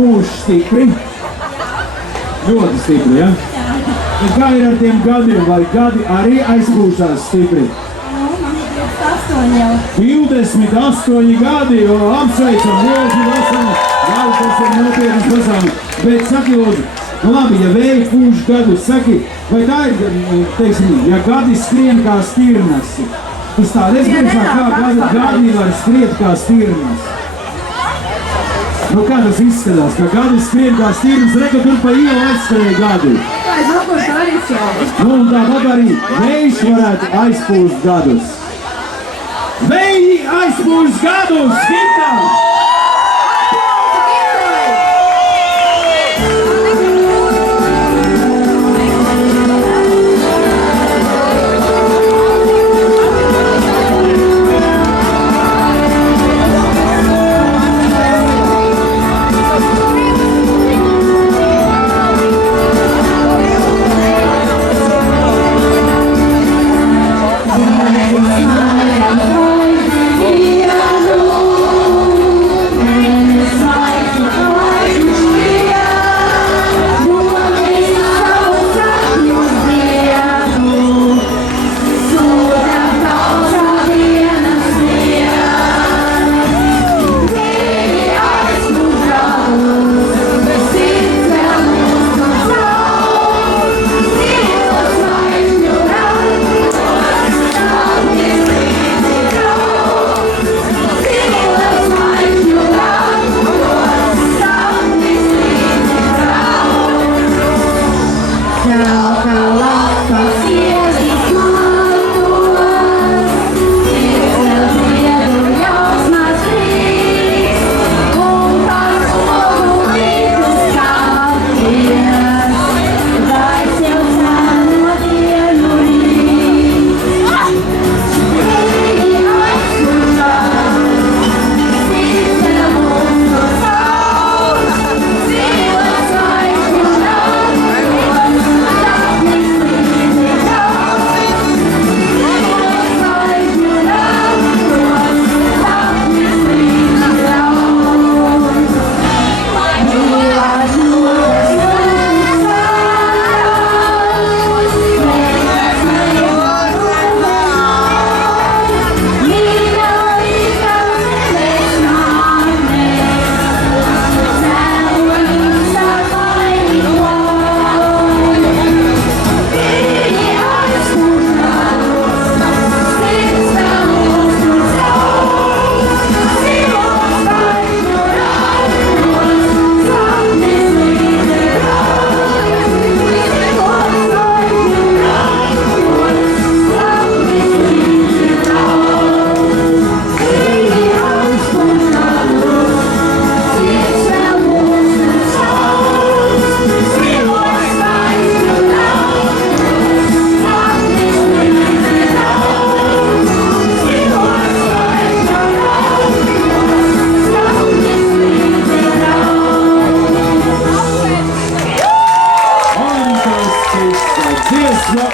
pūš stipri. Ļoti stipri, ja? Bet kā ir ar tiem gadiem, vai gadi arī aizpūšās stipri? Man ir 28 jau. 28 gadi, jo apsveicam, ļoti vesam, gadu tas ir nopietnas pasaules. Bet saki, lūdzu, nu labi, ja vēji pūš gadus, saki, vai tā ir, teiksim, ja gadi skrien kā stirnasi? Tas tā, es gribētu, kā gadi var skriet kā stirnas. Nu kā tas izskatās, ka gadi skrien kā stirnas, reka tur pa ielu aizskrēja gadi. Tā es nākošu arī jau. Nu un tāpat arī vējš varētu aizpūst gadus. Vēji aizpūst gadus, Gita!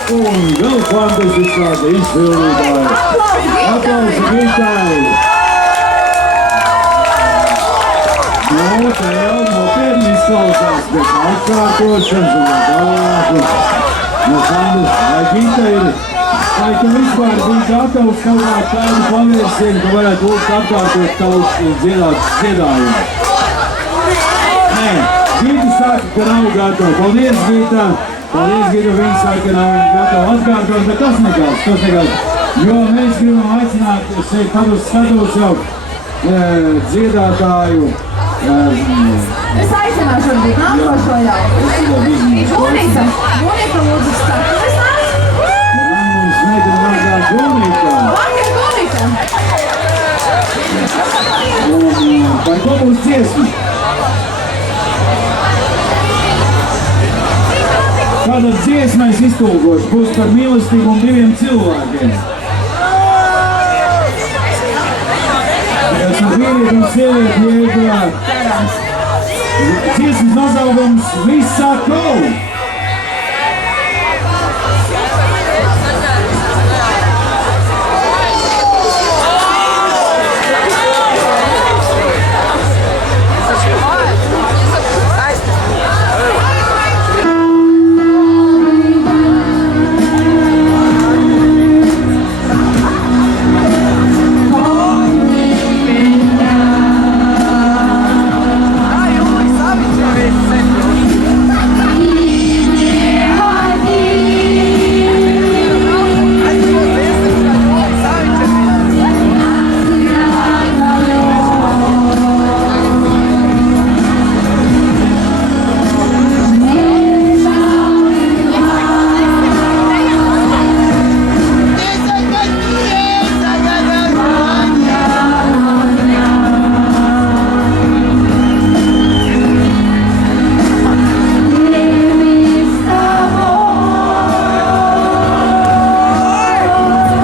Un vēl fantastiskāka izpildītāja. Aplausi Gitai! Nu, te jau nopietni izklausās, bet atkārtošanas un tālāk. Nu, Sanders, vai Gita ir? Vai tu vispār biji gatavs kaut kā tādu pavērsienu, ka varētu lūgt atkārtot tavus dziedājumu? Nē, Gita saka, ka nav gatava. Paldies, Gita! Paldies, Gita, viņi saka, ka nav gatava atkārtot, bet tas nekas. Jo mēs gribam aicināt šeit padus skatos jau dziedātāju. Es aicināšu varbūt nākošo jau. Gunita lūdzu skatu. Es esmu. Mums nedara mazāk Gunita. Vakar Gunita. Par ko būs dziesma? Tātad dziesmais iztulkoši būs par mīlestību un diviem cilvēkiem. Esmu vīrieti un sievieti jēgā. Dziesmas nosaukums Visako.